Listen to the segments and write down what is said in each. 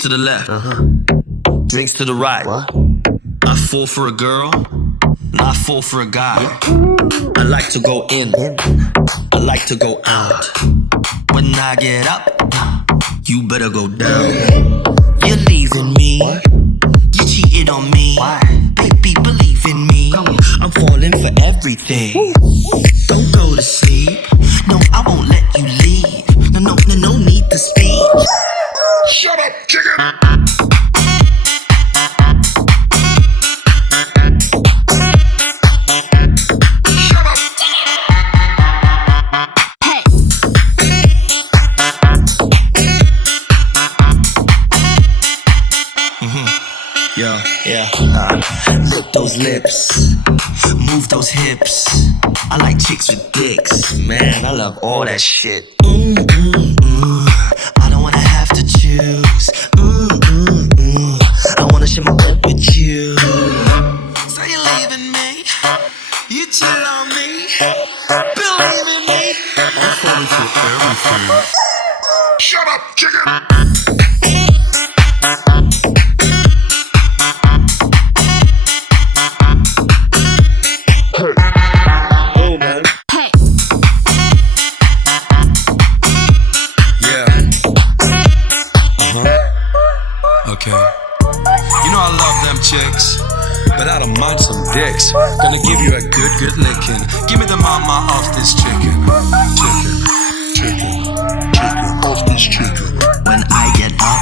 to the left, drinks to the right. I fall for a girl, not fall for a guy. I like to go in, I like to go out. When I get up, you better go down. You're leaving me, you cheated on me. Baby, believe in me, I'm falling for everything. Don't go to sleep, no, I won't let you leave. No need to speak. Shut up, chicken! Shut up! Hey! Yeah. Lick those lips, move those hips. I like chicks with dicks, man, I love all that shit. I don't wanna have to choose. I wanna share my bed with you. So you're leaving me, you chill on me, believe in me. I'm falling for everything. Shut up, chicken! Oh man. Hey! Okay. You know I love them chicks, but I don't mind some dicks. Gonna give you a good licking. Give me the mama off this chicken. Chicken off this chicken. When I get up,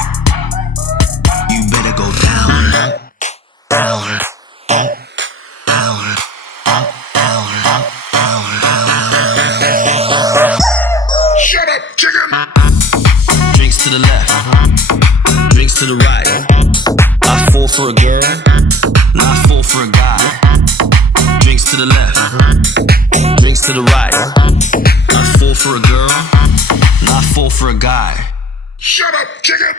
you better go down, down, up, down, up, down, up, down, down. Shut up, chicken! Drinks to the left, drinks to the right. I fall for a girl, not fall for a guy. Drinks to the left, drinks to the right. I fall for a girl, not fall for a guy. Shut up, chicken!